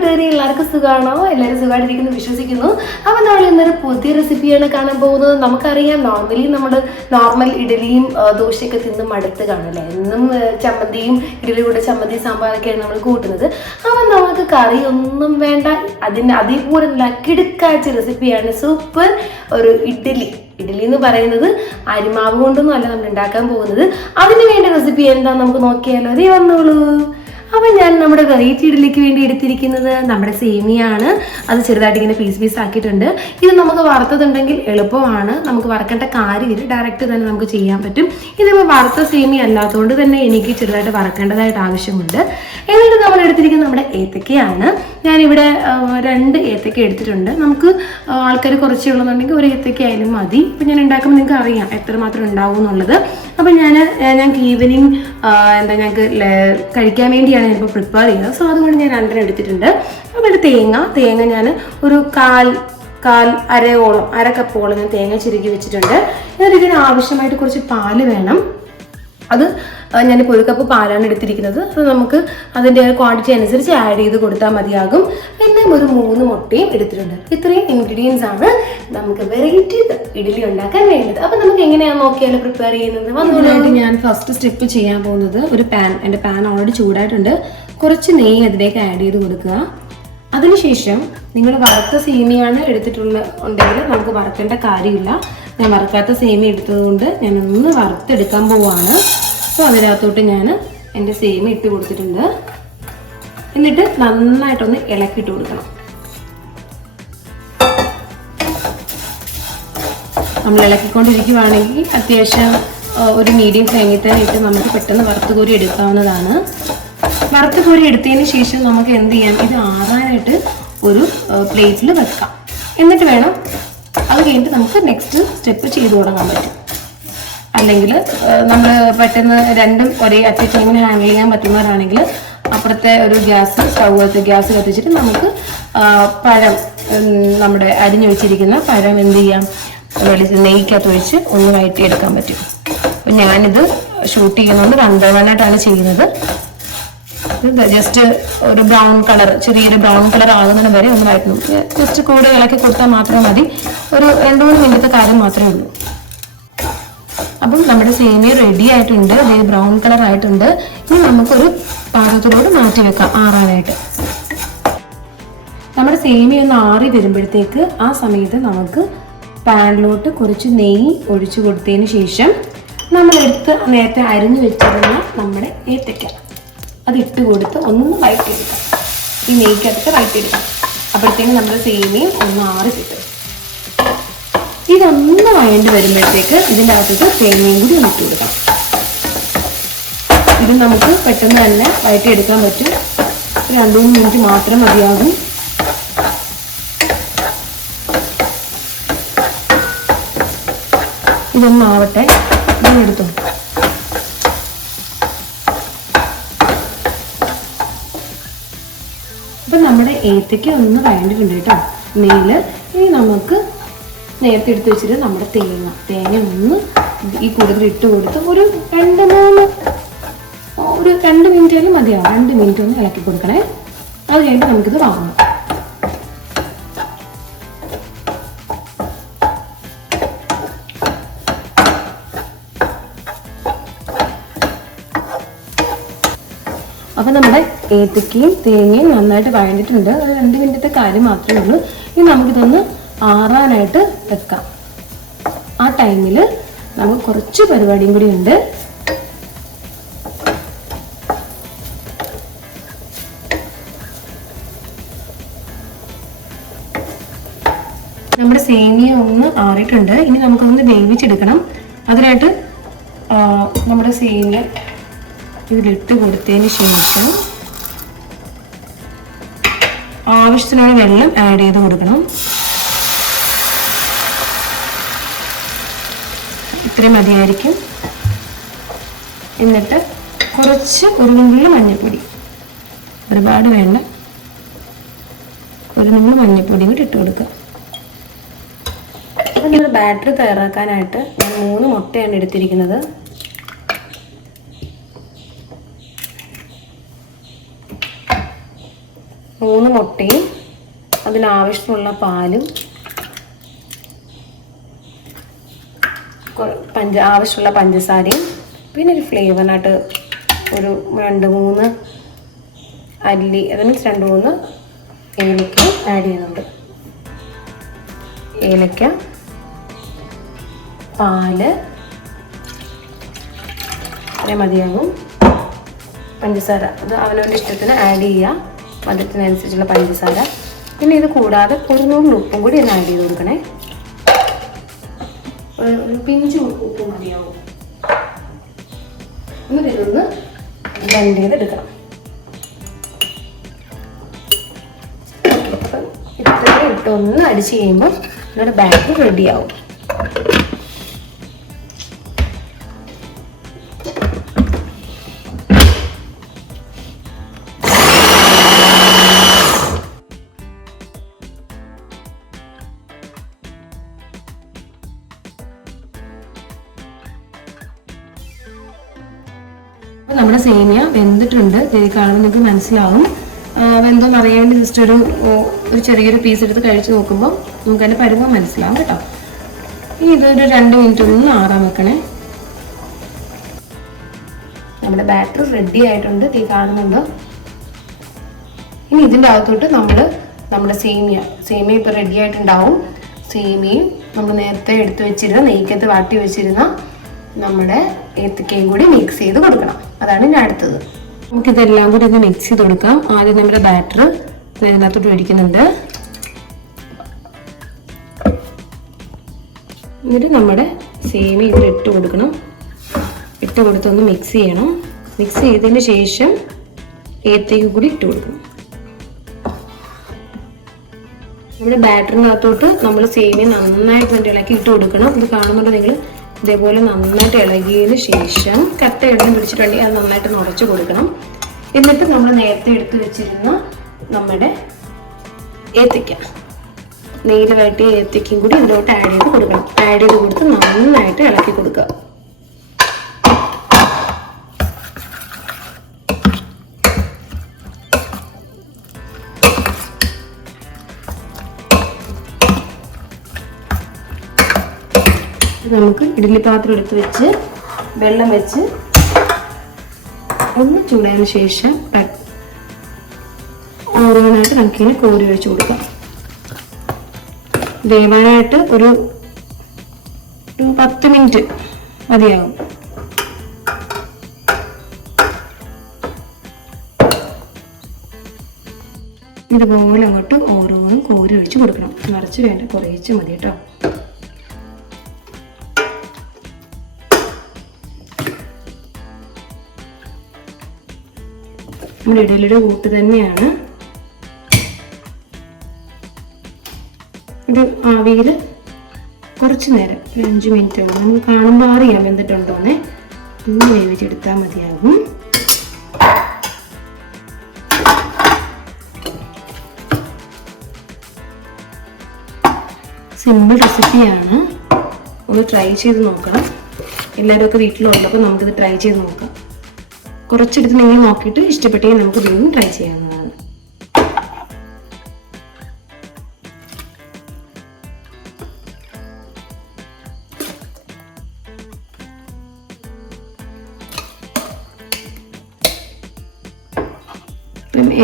കൂട്ടുകാരി, എല്ലാവർക്കും സുഖമാണോ? എല്ലാവരും സുഖമായിട്ടിരിക്കുന്നു വിശ്വസിക്കുന്നു. അപ്പോൾ നമ്മൾ ഇന്നൊരു പുതിയ റെസിപ്പിയാണ് കാണാൻ പോകുന്നത്. നമുക്കറിയാം, നോർമൽ ഇഡലിയും ദോശയൊക്കെ തിന്ന് മടുത്ത് കാണല്ലേ. എന്നും ചമ്മന്തിയും ഇഡലി കൂടെ ചമ്മന്തി സാമ്പാറൊക്കെയാണ് നമ്മൾ കൂട്ടുന്നത്. അപ്പം നമുക്ക് കറി ഒന്നും വേണ്ട, അതേപോലെ കിടുക്കാച്ച റെസിപ്പിയാണ്. സൂപ്പർ ഒരു ഇഡലി എന്ന് പറയുന്നത് അരിമാവ് കൊണ്ടൊന്നും അല്ല നമ്മൾ ഉണ്ടാക്കാൻ പോകുന്നത്. അതിന് വേണ്ട റെസിപ്പി എന്താണെന്ന് നമുക്ക് നോക്കിയാലോ. അതേ വന്നോളൂ. അപ്പം ഞാൻ നമ്മുടെ വെറൈറ്റി ഇഡലിക്ക് വേണ്ടി എടുത്തിരിക്കുന്നത് നമ്മുടെ സേമിയാണ്. അത് ചെറുതായിട്ട് ഇങ്ങനെ പീസ് ആക്കിയിട്ടുണ്ട്. ഇത് നമുക്ക് വറുത്തതുണ്ടെങ്കിൽ എളുപ്പമാണ്, നമുക്ക് വറക്കേണ്ട കാര്യമില്ല, ഡയറക്റ്റ് തന്നെ നമുക്ക് ചെയ്യാൻ പറ്റും. ഇതിപ്പോൾ വറുത്ത സേമിയ അല്ലാത്തതുകൊണ്ട് തന്നെ എനിക്ക് ചെറുതായിട്ട് വറക്കേണ്ടതായിട്ട് ആവശ്യമുണ്ട്. എന്നിട്ട് നമ്മൾ എടുത്തിരിക്കുന്നത് നമ്മുടെ ഏത്തക്കയാണ്. ഞാനിവിടെ 2 ഏത്തക്ക എടുത്തിട്ടുണ്ട്. നമുക്ക് ആൾക്കാർ കുറച്ചേ ഉള്ളതെന്നുണ്ടെങ്കിൽ ഒരു ഏത്തക്ക ആയാലും മതി. ഇപ്പം ഞാൻ ഉണ്ടാക്കുമ്പോൾ നിങ്ങൾക്ക് അറിയാം എത്രമാത്രം ഉണ്ടാവും എന്നുള്ളത്. അപ്പം ഞങ്ങൾക്ക് ഈവനിങ് ഞങ്ങൾക്ക് കഴിക്കാൻ വേണ്ടിയാണ് ഞാനിപ്പോൾ പ്രിപ്പയർ ചെയ്യുന്നത്. സോ അതുകൊണ്ട് ഞാൻ 2 എടുത്തിട്ടുണ്ട്. അപ്പോൾ തേങ്ങ ഞാൻ ഒരു അര കപ്പോളം ഞാൻ തേങ്ങ ചിരുകി വെച്ചിട്ടുണ്ട്. എന്നിട്ട് ഇതിന് ആവശ്യമായിട്ട് കുറച്ച് പാല് വേണം. അത് ഞാനിപ്പോൾ 1 കപ്പ് പാലാണ് എടുത്തിരിക്കുന്നത്. അത് നമുക്ക് അതിൻ്റെ ക്വാണ്ടിറ്റി അനുസരിച്ച് ആഡ് ചെയ്ത് കൊടുത്താൽ മതിയാകും. പിന്നെ ഒരു 3 മുട്ടയും എടുത്തിട്ടുണ്ട്. ഇത്രയും ഇൻഗ്രീഡിയൻസ് ആണ് നമുക്ക് വെറൈറ്റി ഇഡലി ഉണ്ടാക്കാൻ വേണ്ടത്. അപ്പം നമുക്ക് എങ്ങനെയാണ് നോക്കിയാൽ പ്രിപ്പയർ ചെയ്യുന്നത്. വന്നതായിട്ട് ഞാൻ ഫസ്റ്റ് സ്റ്റെപ്പ് ചെയ്യാൻ പോകുന്നത്, എൻ്റെ പാൻ ഓൾറെഡി ചൂടായിട്ടുണ്ട്. കുറച്ച് നെയ്യ് അതിലേക്ക് ആഡ് ചെയ്ത് കൊടുക്കുക. അതിനുശേഷം നിങ്ങൾ വറുത്ത സേമിയാണ് ഉണ്ടെങ്കിൽ നമുക്ക് വറുക്കേണ്ട കാര്യമില്ല. ഞാൻ വറുക്കാത്ത സേമിയ എടുത്തതുകൊണ്ട് ഞാനൊന്ന് വറുത്തെടുക്കാൻ പോവാണ്. അപ്പോൾ അതിനകത്തോട്ട് ഞാൻ എൻ്റെ സേമിയ ഇട്ട് കൊടുത്തിട്ടുണ്ട്. എന്നിട്ട് നന്നായിട്ടൊന്ന് ഇളക്കിയിട്ട് കൊടുക്കണം. നമ്മൾ ഇളക്കിക്കൊണ്ടിരിക്കുകയാണെങ്കിൽ അത്യാവശ്യം ഒരു മീഡിയം ഫ്ലെയിമിൽ തന്നെ ഇട്ട് നമുക്ക് പെട്ടെന്ന് വറുത്ത് കോരി എടുക്കാവുന്നതാണ്. വറുത്ത് കോരി എടുത്തതിന് ശേഷം നമുക്ക് എന്ത് ചെയ്യാം, ഇത് ആറാനായിട്ട് ഒരു പ്ലേറ്റിൽ വെക്കാം. എന്നിട്ട് വേണം അത് കഴിഞ്ഞിട്ട് നമുക്ക് നെക്സ്റ്റ് സ്റ്റെപ്പ് ചെയ്ത് തുടങ്ങാൻ പറ്റും. അല്ലെങ്കിൽ നമ്മൾ പെട്ടെന്ന് രണ്ടും ഒരേ അറ്റ് ടൈമിന് ഹാൻഡിൽ ചെയ്യാൻ പറ്റുന്നവരാണെങ്കിൽ അപ്പുറത്തെ ഒരു ഗ്യാസ് കത്തിച്ചിട്ട് നമുക്ക് പഴം, നമ്മുടെ അരിഞ്ഞു വെച്ചിരിക്കുന്ന പഴം എന്ത് ചെയ്യാം, നെയ്ക്കകത്ത് ഒഴിച്ച് ഒന്ന് വഴറ്റിയെടുക്കാൻ പറ്റും. അപ്പം ഞാനിത് ഷൂട്ട് ചെയ്യുന്നതുകൊണ്ട് 2 തവണയായിട്ടാണ് ചെയ്യുന്നത്. ജസ്റ്റ് ഒരു ചെറിയൊരു ബ്രൗൺ കളർ ആകുന്നതിന് വരെ ഒന്ന് വഴറ്റുന്നു. ജസ്റ്റ് കൂടെ ഇളക്കി കൊടുത്താൽ മാത്രം മതി. ഒരു 2-3 മിനിറ്റത്തെ കാര്യം മാത്രമേ ഉള്ളൂ. അപ്പം നമ്മുടെ സേമിയ റെഡി ആയിട്ടുണ്ട്. അതായത് ബ്രൗൺ കളർ ആയിട്ടുണ്ട്. ഇനി നമുക്കൊരു പാത്രത്തിലോട്ട് മാറ്റി വെക്കാം ആറാനായിട്ട്. നമ്മുടെ സേമിയ ഒന്ന് ആറി വരുമ്പോഴത്തേക്ക് ആ സമയത്ത് നമുക്ക് പാനിലോട്ട് കുറച്ച് നെയ്യ് ഒഴിച്ചു കൊടുത്തതിന് ശേഷം നമ്മളെടുത്ത് നേരത്തെ അരിഞ്ഞു വെച്ചിരുന്ന നമ്മുടെ ഏത്തക്ക അതിട്ട് കൊടുത്ത് ഒന്ന് വഴറ്റിയെടുക്കാം. ഈ നെയ്ക്കകത്ത് വഴറ്റിയെടുക്കാം. അപ്പോഴത്തേക്കും നമ്മുടെ സേമിയയും ഒന്ന് ആറി കിട്ടും. ഇതൊന്ന് വഴണ്ട് വരുമ്പോഴത്തേക്ക് ഇതിൻ്റെ അകത്തേക്ക് തേങ്ങയും കൂടി ഇട്ട് കൊടുക്കാം. ഇത് നമുക്ക് പെട്ടെന്ന് തന്നെ വഴറ്റിയെടുക്കാൻ പറ്റും. 2-3 മിനിറ്റ് മാത്രം മതിയാകും. ഇതൊന്നാവട്ടെ, ഇതെടുത്തോ. അപ്പം നമ്മുടെ ഏത്തയ്ക്ക ഒന്ന് വഴണ്ടിട്ടുണ്ട് കേട്ടോ നെയ്യിൽ. ഇനി നമുക്ക് നേരത്തെ എടുത്ത് വെച്ചിട്ട് നമ്മുടെ തേങ്ങ ഒന്ന് ഈ കൂടുതൽ ഇട്ട് കൊടുത്ത് ഒരു 2 മിനിറ്റായാലും മതിയാവും. 2 മിനിറ്റ് ഒന്ന് ഇളക്കി കൊടുക്കണേ. അത് കഴിഞ്ഞിട്ട് നമുക്കിത് വാങ്ങാം. അപ്പം നമ്മുടെ ഏത്തക്കയും തേങ്ങയും നന്നായിട്ട് വഴണ്ടിട്ടുണ്ട്. ഒരു 2 മിനിറ്റത്തെ കാര്യം മാത്രമേ ഉള്ളൂ. ഇനി നമുക്കിതൊന്ന് ആറാനായിട്ട് വെക്കാം. ആ ടൈമിൽ നമുക്ക് കുറച്ച് പരിപാടിയും കൂടി ഉണ്ട്. നമ്മുടെ സേമിയ ഒന്ന് ആറിയിട്ടുണ്ട്. ഇനി നമുക്കൊന്ന് വേവിച്ചെടുക്കണം. അതിനായിട്ട് നമ്മുടെ സേമിയ ഇതിലിട്ട് കൊടുത്തതിന് ശേഷം ആവശ്യത്തിനുള്ള വെള്ളം ആഡ് ചെയ്ത് കൊടുക്കണം. ഇത്രയും മതിയായിരിക്കും. എന്നിട്ട് കുറച്ച് ഒരു നുള്ളി മഞ്ഞൾപ്പൊടി, ഒരുപാട് വേണ്ട, ഒരു നുള്ളി മഞ്ഞൾപ്പൊടി കൂടി ഇട്ട് കൊടുക്കുക. അപ്പം നമ്മൾ ബാറ്ററി തയ്യാറാക്കാനായിട്ട് ഞാൻ 3 മുട്ടയാണ് എടുത്തിരിക്കുന്നത്. 3 മുട്ടയും അതിനാവശ്യമുള്ള പാലും ആവശ്യമുള്ള പഞ്ചസാരയും പിന്നെ ഒരു ഫ്ലേവറിനായിട്ട് ഒരു 2-3 അല്ലി, അത് മീൻസ് 2-3 ഏലക്ക ആഡ് ചെയ്യുന്നുണ്ട്. ഏലക്ക, പാല് അത്രേ മതിയാകും. പഞ്ചസാര അത് അവനവൻ്റെ ഇഷ്ടത്തിന് ആഡ് ചെയ്യുക, മധുരത്തിനനുസരിച്ചുള്ള പഞ്ചസാര. പിന്നെ ഇത് കൂടാതെ ഒരു നുള്ള് ഉപ്പും കൂടി ഒന്ന് ആഡ് ചെയ്ത് കൊടുക്കണേ. ഒരു പിഞ്ച് ഉപ്പ് മതിയാവും. എന്നിട്ട് ഇതൊന്ന് ബ്ലെൻഡ് ചെയ്തെടുക്കണം. അപ്പം ഇത്രയും ഇട്ടൊന്ന് അടിച്ച് കഴിയുമ്പോൾ നമ്മുടെ ബാറ്റർ റെഡിയാവും. നമ്മുടെ സേമിയ വെന്തിട്ടുണ്ട്. കാണുമ്പോൾ നിങ്ങൾക്ക് മനസ്സിലാവും. വെന്തോന്ന് അറിയാൻ വേണ്ടി ജസ്റ്റ് ഒരു ചെറിയൊരു പീസ് എടുത്ത് കഴിച്ച് നോക്കുമ്പോൾ നമുക്ക് അതിൻ്റെ പരുവം മനസ്സിലാവും കേട്ടോ. ഇനി ഇതൊരു 2 മിനിറ്റ് ഒന്ന് ആറാൻ വെക്കണേ. നമ്മുടെ ബാറ്റർ റെഡി ആയിട്ടുണ്ട്. കാണുന്നുണ്ടോ? ഇനി ഇതിൻ്റെ അകത്തോട്ട് നമ്മുടെ സേമിയ ഇപ്പോൾ റെഡി ആയിട്ടുണ്ടാവും. സേമിയയും നമ്മൾ നേരത്തെ എടുത്ത് വെച്ചിരുന്ന നെയ്ക്കത്ത് വാട്ടി വെച്ചിരുന്ന നമ്മുടെ ഏത്തക്കയും കൂടി മിക്സ് ചെയ്ത് കൊടുക്കണം. അതാണ് ഇനി അടുത്തത്. നമുക്കിതെല്ലാം കൂടി ഇത് മിക്സ് ചെയ്ത് കൊടുക്കാം. ആദ്യം നമ്മുടെ ബാറ്റർ ഇതിനകത്തോട്ട് ഒഴിക്കുന്നുണ്ട്. എന്നിട്ട് നമ്മുടെ സേമിയ ഇതിൽ ഇട്ട് കൊടുക്കണം. ഇട്ട് കൊടുത്തൊന്ന് മിക്സ് ചെയ്യണം. മിക്സ് ചെയ്തതിന് ശേഷം ഏത്തയ്ക്ക് കൂടി ഇട്ട് കൊടുക്കണം. നമ്മുടെ ബാറ്ററിനകത്തോട്ട് നമ്മൾ സേമിയ നന്നായിട്ട് തന്നെ ഇളക്കി ഇട്ട് കൊടുക്കണം. ഇത് കാണുന്നുണ്ടോ നിങ്ങൾ? ഇതേപോലെ നന്നായിട്ട് ഇളകിയതിന് ശേഷം കട്ട എണ്ണ പിടിച്ചിട്ടുണ്ടെങ്കിൽ അത് നന്നായിട്ട് നിറച്ച് കൊടുക്കണം. എന്നിട്ട് നമ്മൾ നേരത്തെ എടുത്ത് വെച്ചിരുന്ന നമ്മുടെ ഏത്തയ്ക്ക, നെയ്യിൽ വഴറ്റിയ ഏത്തയ്ക്കയും കൂടി ഇതിലോട്ട് ആഡ് ചെയ്ത് കൊടുക്കണം. ആഡ് ചെയ്ത് കൊടുത്ത് നന്നായിട്ട് ഇളക്കി കൊടുക്കുക. നമുക്ക് ഇഡ്ഡലി പാത്രം എടുത്ത് വെച്ച് വെള്ളം വെച്ച് ഒന്ന് ചൂടായതിനു ശേഷം ഓരോന്നായിട്ട് നമുക്കിങ്ങനെ കോരി ഒഴിച്ച് കൊടുക്കാം. വേവാനായിട്ട് ഒരു 10 മിനിറ്റ് മതിയാകും. ഇതുപോലെ അങ്ങോട്ട് ഓരോന്നും കോരി ഒഴിച്ച് കൊടുക്കണം. നിറച്ച് വേണ്ട, കുറേച്ച് മതി കേട്ടോ. നമ്മുടെ ഇഡലിയുടെ കൂട്ട് തന്നെയാണ്. ഇത് ആവിയിൽ കുറച്ച് നേരം 5 മിനിറ്റ് നമുക്ക് കാണുമ്പോൾ അറിയാം വെന്തിട്ടുണ്ടോന്നേ. ഒന്ന് വേവിച്ചെടുത്താൽ മതിയാകും. സിമ്പിൾ റെസിപ്പിയാണ്. ഒന്ന് ട്രൈ ചെയ്ത് നോക്കണം. എല്ലാവരും ഒക്കെ വീട്ടിലുള്ളപ്പോൾ നമുക്കിത് ട്രൈ ചെയ്ത് നോക്കാം. കുറച്ചെടുത്ത് നിങ്ങൾ നോക്കിയിട്ട് ഇഷ്ടപ്പെട്ടെങ്കിൽ നമുക്ക് വീണ്ടും ട്രൈ ചെയ്യാവുന്നതാണ്.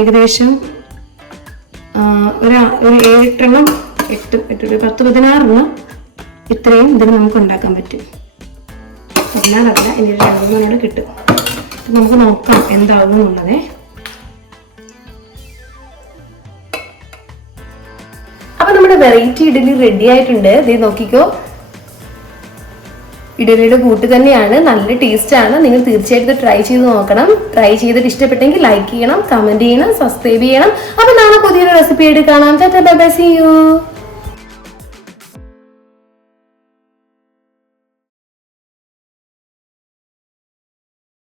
ഏകദേശം ഒരു 7-8 10-16 ഇത്രയും ഇതിന് നമുക്ക് ഉണ്ടാക്കാൻ പറ്റും. എല്ലാതല്ല ഇനി 2-3 കിട്ടും. നമുക്ക് നോക്കാം എന്താവും എന്നുള്ളത്. അപ്പൊ നമ്മുടെ വെറൈറ്റി ഇഡലി റെഡി ആയിട്ടുണ്ട്. ഇത് നോക്കിക്കോ, ഇഡലിയുടെ കൂട്ട് തന്നെയാണ്. നല്ല ടേസ്റ്റ് ആണ്. നിങ്ങൾ തീർച്ചയായിട്ടും ട്രൈ ചെയ്ത് നോക്കണം. ട്രൈ ചെയ്തിട്ട് ഇഷ്ടപ്പെട്ടെങ്കിൽ ലൈക്ക് ചെയ്യണം, കമന്റ് ചെയ്യണം, സബ്സ്ക്രൈബ് ചെയ്യണം. അപ്പൊ നാളെ പുതിയൊരു റെസിപ്പി ആയിട്ട് കാണാം. Tata bye bye, see U.